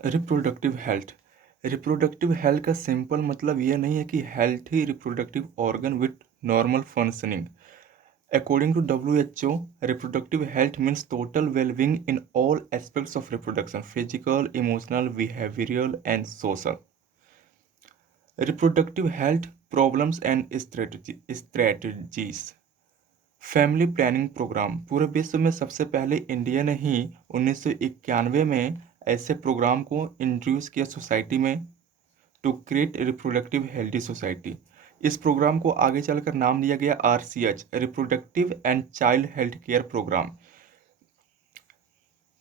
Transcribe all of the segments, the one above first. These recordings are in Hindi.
रिप्रोडक्टिव हेल्थ का सिंपल मतलब ये नहीं है कि healthy reproductive organ with normal functioning. According to WHO, reproductive health means total well-being in all aspects of reproduction: physical, emotional, behavioral, and social. Reproductive health problems and strategies. Family planning program पूरे विश्व में सबसे पहले इंडिया ने ही 1991 में ऐसे प्रोग्राम को इंट्रोड्यूस किया सोसाइटी में, to create reproductive healthy society. इस प्रोग्राम को आगे चलकर नाम दिया गया RCH, reproductive and child health care program.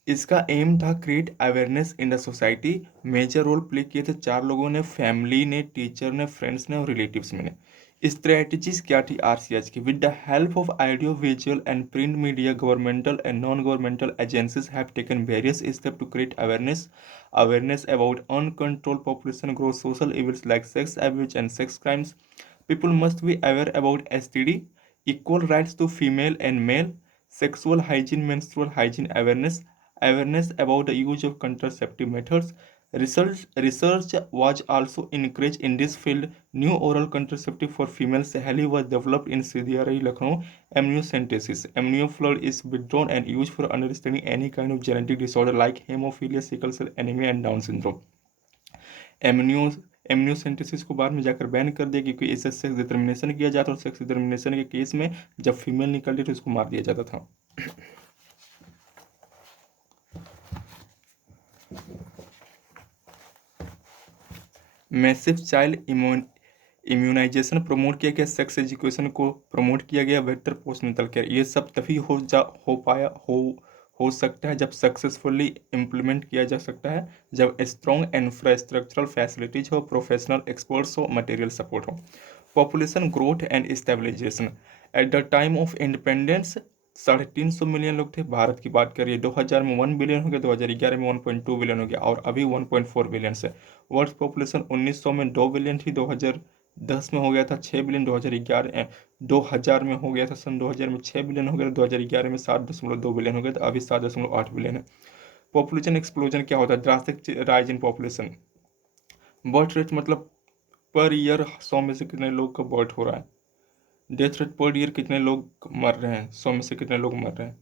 इसका एम था create awareness in the society. Major role play किए थे चार लोगों ने: फैमिली ने, टीचर ने, फ्रेंड्स ने और रिलेटिव्स में ने। स्ट्रेटजीज क्या थी RCH की? With the help of audio visual and print media, governmental and non governmental agencies have taken various step to create awareness about uncontrolled population growth, social evils like sex abuse and sex crimes. People must be aware about STD, equal rights to female and male, sexual hygiene, menstrual hygiene awareness about the use of contraceptive methods. Research was also encouraged in this field. New oral contraceptive for female Saheli was developed in CDRI Lucknow. Amniocentesis. Amniofluid is withdrawn and used for understanding any kind of genetic disorder like hemophilia, sickle cell anemia, and Down syndrome. एमनियो amniocentesis को बाद में जाकर बैन कर दिया क्योंकि इससे सेक्स डिटर्मिनेशन किया जाता और सेक्स डिटर्मिनेशन के केस में जब फीमेल निकलती तो उसको मार दिया जाता था। मैसिव चाइल्ड इम्यूनाइजेशन प्रमोट किया गया, सेक्स एजुकेशन को प्रमोट किया गया, बेहतर पोस्टनेटल केयर। ये सब तभी हो सकता है जब सक्सेसफुली इम्प्लीमेंट किया जा सकता है, जब स्ट्रॉन्ग इंफ्रास्ट्रक्चरल फैसिलिटीज हो, प्रोफेशनल एक्सपर्ट्स हो, मटेरियल सपोर्ट हो। Population growth and stabilization. At the time of independence 350 million लोग थे। भारत की बात करिए 2000 में 1 बिलियन हो गया, 2011 में 1.2 बिलियन हो गया और अभी 1.4 बिलियन से। वर्ल्ड पॉपुलेशन 1900 में 2 बिलियन थी, 2010 में हो गया था 6 बिलियन, 2000 में हो गया था, सन 2000 में 6 बिलियन हो गया, 2011 में 7.2 बिलियन हो गया था, अभी 7.8 बिलियन है। पॉपुलेशन एक्सप्लोजन क्या होता है? Drastic rise in population. Birth rate मतलब पर ईयर 100 में से कितने लोग का बर्थ हो रहा है। डेथ रेट पर ईयर कितने लोग मर रहे हैं, 100 में से कितने लोग मर रहे हैं।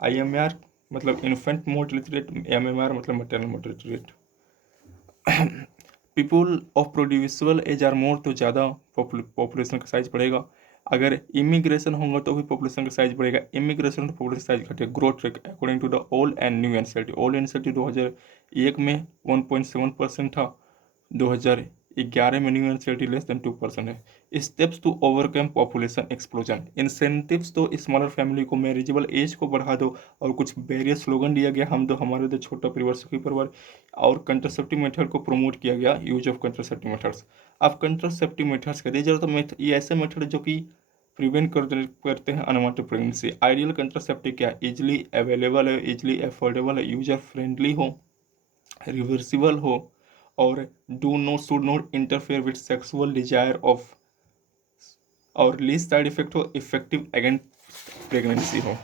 IMR मतलब इन्फेंट मोर्टेलिटी रेट, MMR मतलब maternal mortality rate. People of producible age are more, तो ज़्यादा पॉपुलेशन का साइज बढ़ेगा। अगर इमिग्रेशन होगा तो भी पॉपुलेशन का साइज बढ़ेगा, इमिग्रेशन तो पॉपुलेशन साइज घटेगा। Growth rate according to the old and new NCERT. Old NCERT 2001 में 1.7% था, 2011 में न्यू एनसीईआरटी लेस देन 2% है। Steps to overcome population explosion. Incentives to smaller family को, मैरिजेबल एज को बढ़ा दो और कुछ बैरियर स्लोगन दिया गया, हम तो हमारे तो छोटा परिवार सुखी परिवार। और कंट्रासेप्टिव मेथड को प्रमोट किया गया, यूज ऑफ कंट्रासेप्टिव मेथड्स। अब कंट्रासेप्टिव मेथड्स का दिया जाता तो ये ऐसे मेथड जो कि प्रिवेंट करते हैं अनवांटेड प्रेगनेंसी। आइडियल कंट्रासेप्टिव क्या है? इजिली अवेलेबल है, इजिली अफोर्डेबल है, यूजर फ्रेंडली हो, रिवर्सिबल हो और should not interfere with sexual desire of, और लीस्ट साइड इफेक्ट हो, इफेक्टिव अगेंस्ट प्रेगनेंसी हो।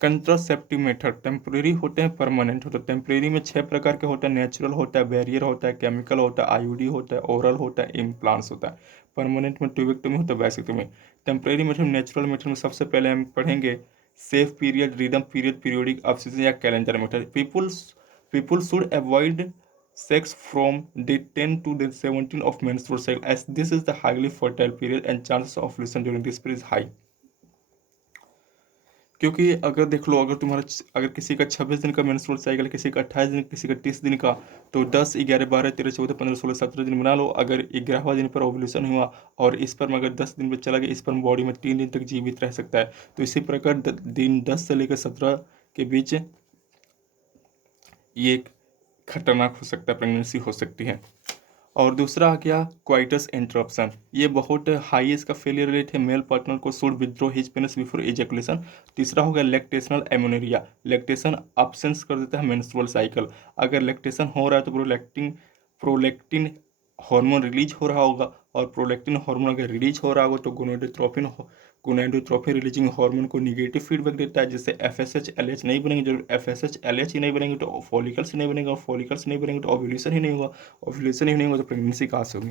कंट्रासेप्टिव मेथड टेम्परेरी होते हैं, परमानेंट होते हैं। टेम्परेरी में 6 प्रकार के होता है: नेचुरल होता है, बैरियर होता है, केमिकल होता है, IUD होता है, ओरल होता है, इम्प्लांट्स होता है। परमानेंट में ट्यूबेक्टोमी होता है, vasectomy. Temporary method, natural method में सबसे पहले हम पढ़ेंगे safe period, rhythm period, periodic obsession या calendar method. People should avoid sex from day 10 to day 17 of menstrual cycle, as this is the highly fertile period and chances of ovulation during this period is high। क्योंकि अगर देख लो, अगर किसी का 26 दिन का मेंस्ट्रुअल साइकिल, किसी का 28 दिन, किसी का 30 दिन का, तो 10, 11, 12, 13, 14, 15, 16, 17 दिन बना लो। अगर 11वां दिन पर ओवुलेशन हुआ और इस पर अगर 10 दिन पर चला गया, इस पर बॉडी में 3 दिन तक जीवित रह सकता है। तो इसी प्रकार दिन 10 से लेकर 17 के बीच ये खतरनाक हो सकता है, प्रेगनेंसी हो सकती है। और दूसरा क्या? Coitus interruption. ये बहुत हाई इसका फेलियर रेट है। मेल पार्टनर को should withdraw his penis before ejaculation. तीसरा हो गया लैक्टेशनल एमोनेरिया, लैक्टेशन अब्सेंस कर देता है मेंस्ट्रुअल साइकिल। अगर लैक्टेशन हो रहा है तो प्रोलैक्टिन हार्मोन रिलीज हो रहा होगा और प्रोलैक्टिन हार्मोन अगर रिलीज हो रहा हो तो गोनाडोट्रोपिन रिलीजिंग हार्मोन को निगेटिव फीडबैक देता है, जिससे एफएसएच एलएच नहीं बनेंगे। जब एफएसएच एलएच ही नहीं बनेंगे तो फॉलिकल्स नहीं बनेंगे, और फॉलिकल्स नहीं बनेंगे तो ओव्यूलेशन ही नहीं होगा, ओव्यूलेशन ही नहीं होगा तो प्रेगनेंसी कहाँ से होगी।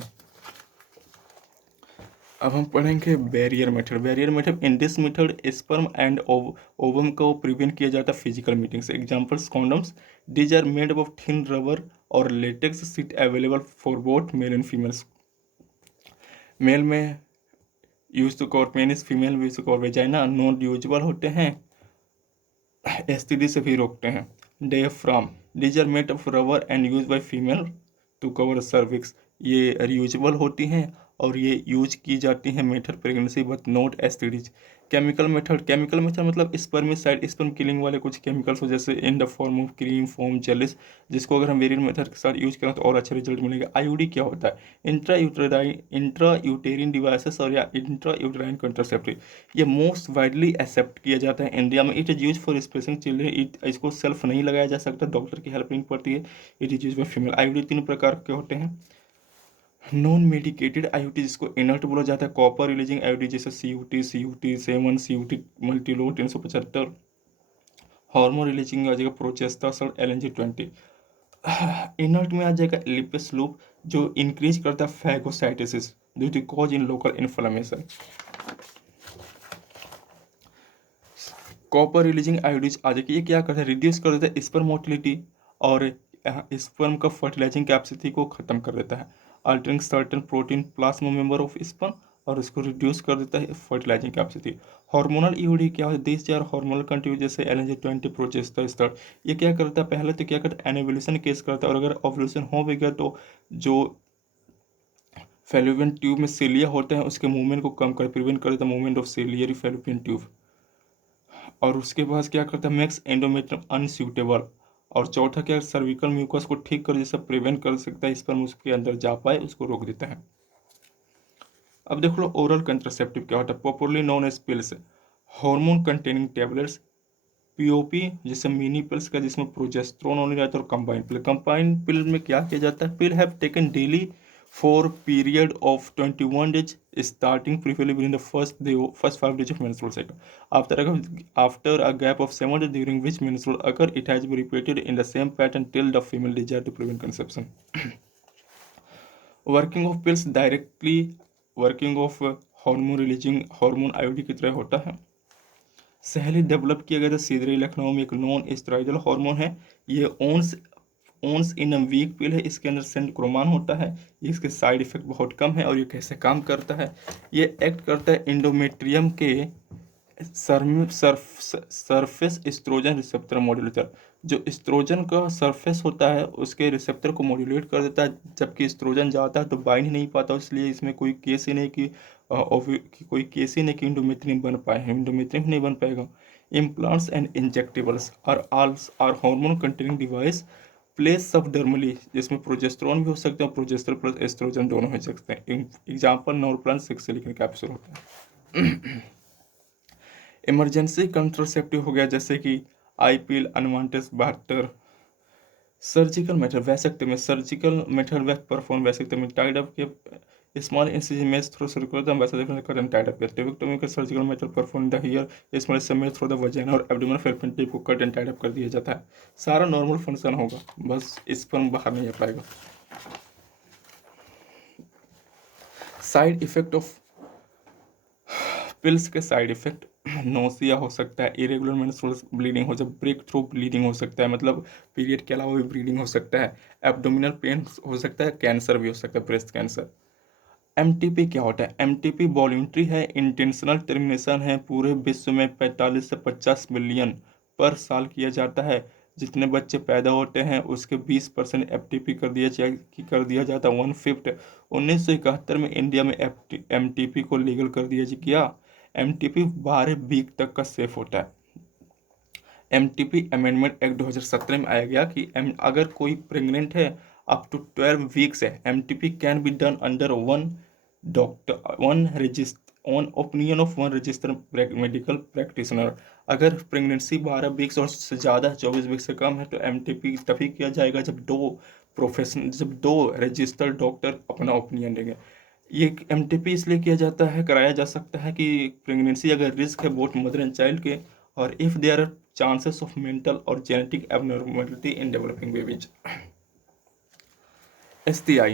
अब हम पढ़ेंगे barrier method. Barrier method, in this method sperm and ovum को प्रिवेंट किया जाता है फिजिकल मीटिंग से। Examples condoms, these are made of thin rubber और latex sheet available for both male and females. Male में use to cover penis, female में use to cover vagina, non usual होते हैं, एसटीडी से भी रोकते हैं। Diaphragm, these are made of rubber and use by female to cover cervix, ये रियूजेबल होती हैं और ये यूज की जाती हैं method pregnancy but not STDs. Chemical method, chemical method मतलब स्पर्मिसाइड, स्पर्म किलिंग वाले कुछ केमिकल्स हो, जैसे in the form of cream, foam, jellies, जिसको अगर हम वेरिएंट मेथड के साथ यूज करें तो और अच्छा रिजल्ट मिलेगा। आईयूडी क्या होता है? इंट्रा यूटेरिन डिवाइसेस और या इंट्रा यूटेराइन कंट्रासेप्टिव, ये मोस्ट वाइडली एक्सेप्ट किया जाता है इंडिया में। It is use for spacing children, इसको सेल्फ नहीं लगाया जा सकता, डॉक्टर की हेल्प नहीं पड़ती है। It is use by female. IUD तीन प्रकार के होते हैं। नॉन मेडिकेटेड आईयूटी, जिसको इनर्ट बोला जाता है, कॉपर रिलीजिंग आईयूटी जैसे CUT 7, CUT मल्टीलो 375, हार्मोन रिलीजिंग आ जाएगा प्रोजेस्टासोल LNG 20। इनर्ट में आ जाएगा लिपिस लूप, जो इंक्रीज करता है phagocytosis due to cause in local inflammation. Copper releasing IUDs आ जाएगी, ये क्या करता है? रिड्यूस कर देता है स्पर्म मोटिलिटी और स्पर्म का फर्टिलाइजिंग कैपेसिटी को खत्म कर देता है। Altering certain protein plasma member of sperm, और इसको रिड्यूस कर देता है फर्टिलाइजिंग कैपेसिटी। हार्मोनल ईओडी क्या होता है? दिस आर हार्मोनल कंट्रीब्यूट जैसे LNG 20 प्रोजेस्टेरोन, ये क्या करता है? पहले तो क्या करता है? एनोवुलेशन केस करता है, और अगर ओवुलेशन हो भी गया तो जो फेलोपियन ट्यूब में सिलिया होते हैं उसके मूवमेंट को कम कर, प्रिवेंट कर देता है movement of ciliary fallopian tube. और उसके बाद क्या करता है? Makes endometrium unsuitable. और चौथा क्या? सर्विकल म्यूकस को ठीक कर, जैसे प्रिवेंट कर सकता है स्पर्म उसके अंदर जा पाए, उसको रोक देता है। अब देख लो ओरल कंट्रासेप्टिव क्या होता है? Popularly known as pills, hormone containing tablets, POP जैसे मिनी पिल्स का जिसमें प्रोजेस्टेरोन होने जाता है, और कंबाइंड पिल में क्या किया जाता है? Pill have taken daily for period of 21 days starting preferably in the first 5 days of menstrual cycle. After a gap of 7 days during which menstrual occur, it has been repeated in the same pattern till the female desire to prevent conception. Working of pills directly working of hormone releasing hormone IOD की तरह होता है। पहले डेवलप किया गया था सीधे लखनऊ में, एक नॉन स्टेरॉइडल हार्मोन है, ये ओन्स इन अ वीक पिल है, इसके अंदर सेंट्रोक्रोमान होता है, इसके साइड इफेक्ट बहुत कम है। और ये कैसे काम करता है? ये एक्ट करता है इंडोमेट्रियम के सरफेस एस्ट्रोजन रिसेप्टर मॉड्यूलेटर, जो एस्ट्रोजन का सरफेस होता है उसके रिसेप्टर को मॉड्यूलेट कर देता है, जबकि एस्ट्रोजन जाता है तो बाइंड ही नहीं पाता, इसलिए इसमें कोई केस ही नहीं कि इंडोमेट्रियम बन पाए हैं, इंडोमेट्रियम नहीं बन पाएगा। Implants and injectables are hormone containing device place subdermally, जिसमें प्रोजेस्टेरोन भी हो सकते हैं, प्रोजेस्टर प्लस एस्ट्रोजन दोनों हो सकते हैं। एग्जाम्पल नॉरप्लान 6 सिलिकन कैप्सूल होता है। इमरजेंसी कंट्रासेप्टिव हो गया जैसे कि IPL, unwanted barter. Surgical method, vasectomy, surgical method वे परफॉर्म वैसेक्टमी, टाइड अप के small incision made through circular वैसे देखने कर टाइड अप करते हैं। का surgical method perform the here small made through the vagina और एब्डोमिनल फेलोपियन ट्यूब को कट एंड टाइड अप कर दिया जाता है। सारा नॉर्मल फंक्शन होगा, बस स्पर्म बाहर नहीं आ पाएगा। साइड इफेक्ट ऑफ पिल्स के साइड इफेक्ट, नोसिया हो सकता है, इरेगुलर मेंस्ट्रुअल ब्लीडिंग हो सकता है, ब्रेक थ्रू ब्लीडिंग हो सकता है, मतलब पीरियड के अलावा भी ब्लीडिंग हो सकता है, एब्डोमिनल पेन हो सकता है, कैंसर भी हो सकता है, ब्रेस्ट कैंसर। एमटीपी क्या होता है? एमटीपी वॉल्यूंट्री है, इंटेंशनल टर्मिनेशन है, पूरे विश्व में 45 से 50 मिलियन पर साल किया जाता है। जितने बच्चे पैदा होते हैं उसके 20% एफटीपी कर दिया जाता है, 1/5। 1971 में इंडिया में एमटीपी को लीगल कर दिया गया। एमटीपी 12 वीक तक का सेफ होता है। एमटीपी अमेंडमेंट एक्ट 2017 में आया गया कि अगर कोई प्रेग्नेंट है अप टू 12 वीक्स है, MTP can be done under on opinion of one register medical practitioner. अगर प्रेगनेंसी 12 वीक्स और से ज़्यादा 24 वीक्स से कम है तो एमटीपी तभी किया जाएगा जब दो रजिस्टर्ड डॉक्टर अपना ओपिनियन देंगे। ये एमटीपी इसलिए किया जाता है, कराया जा सकता है कि प्रेगनेंसी अगर रिस्क है बोथ मदर एंड चाइल्ड के, और if there are chances of mental और genetic abnormality in developing babies. STI.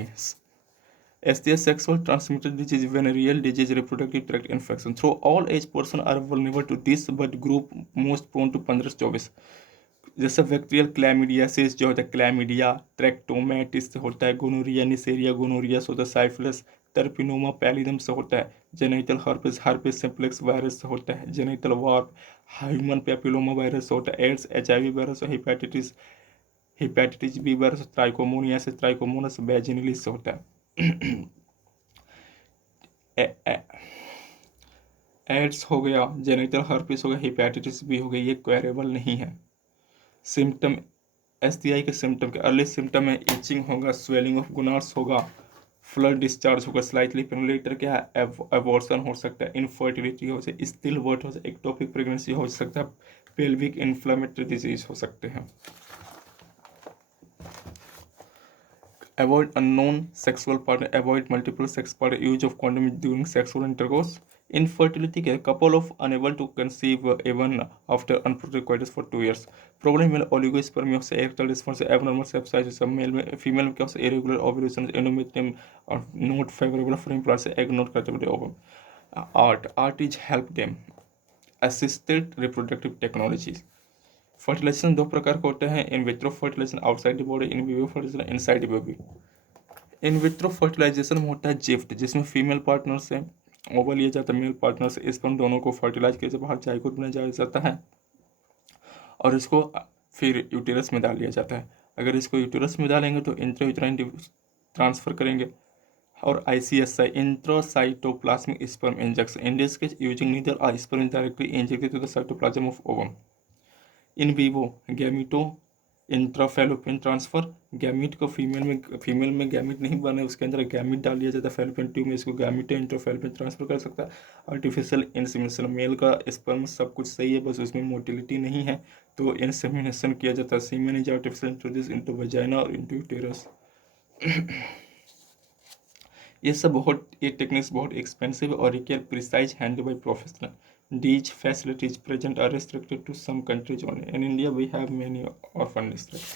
STI sexual transmitted disease venereal disease reproductive tract infection. Through all age person are vulnerable to this, but group most prone to 15-24। जैसे बैक्टीरियल क्लैमिडियासिस जो होता है, क्लैमिडिया, ट्रैक्टोमेटिस से होता है, गोनोरिया, निसेरिया गोनोरिया से होता है, साइफिलिस टर्पिनोमा पैलिडम से होता है, genital herpes herpes simplex virus से होता है, genital wart human papilloma virus से होता है, AIDS HIV virus, hepatitis B virus, trichomoniasis trichomonas vaginalis से होता है। एड्स हो गया, जेनिटल हर्पिस हो गया, हेपेटाइटिस बी हो गई, ये क्वेरेबल नहीं है। सिम्टम STI के सिम्टम के अर्ली सिम्टम है, इचिंग होगा, स्वेलिंग ऑफ गुनार्स होगा, फ्लड डिस्चार्ज होगा, स्लाइटली पेनिलेटर क्या है, एबॉर्शन हो सकता है, इनफर्टिलिटी हो सकती है, स्टिल बर्थ हो सकता है, एक्टोपिक प्रेगनेंसी हो सकता है, पेल्विक इन्फ्लेमेटरी डिजीज हो सकते हैं। Avoid unknown sexual partner, avoid multiple sex partner, use of condom during sexual intercourse। Infertility के couple of unable to conceive even after unprotected coitus for 2 years। Problem में oligospermia से erectile dysfunction, abnormal sex size, सब मेल में, फीमेल में क्या होता है, irregular ovulation, endometrium और not favorable for implant से egg not compatible ovum। art is help them assisted reproductive technologies। Fertilization दो प्रकार के होते हैं, in vitro fertilization outside the body, in vivo fertilization inside the body. In vitro fertilization में होता है जिफ्ट, जिसमें फीमेल पार्टनर से ओवल लिया जाता है, मेल पार्टनर से स्पर्म दोनों को फर्टिलाइज किया जाता है, बाहर जाइगोट बनाया जाता है और इसको फिर यूटेरस में डाल लिया जाता है। अगर इसको यूटेरस में डालेंगे तो इंट्रायूटेराइन ट्रांसफर करेंगे। और ICSI intracytoplasmic sperm injection, in this case using neither a sperm directly injected to the cytoplasm of ovum. In vivo gamete intrafallopian transfer, gamete को फीमेल में गैमिट नहीं बने, उसके अंदर गैमिट डाल दिया जाता है फेलोपियन ट्यूब में, इसको गैमिटो इंट्राफेलोपियन ट्रांसफर कर सकता है। आर्टिफिशियल इंसेमिनेशन, मेल का स्पर्म सब कुछ सही है, बस उसमें मोटिलिटी नहीं है, तो इंसेमिनेशन किया जाता है। Semen is artificial introduce into vagina और इनटू यूटेरस। ये टेक्निक्स बहुत एक्सपेंसिव और require precise handle by professional. These facilities present are restricted to some countries only. In India, we have many orphan districts.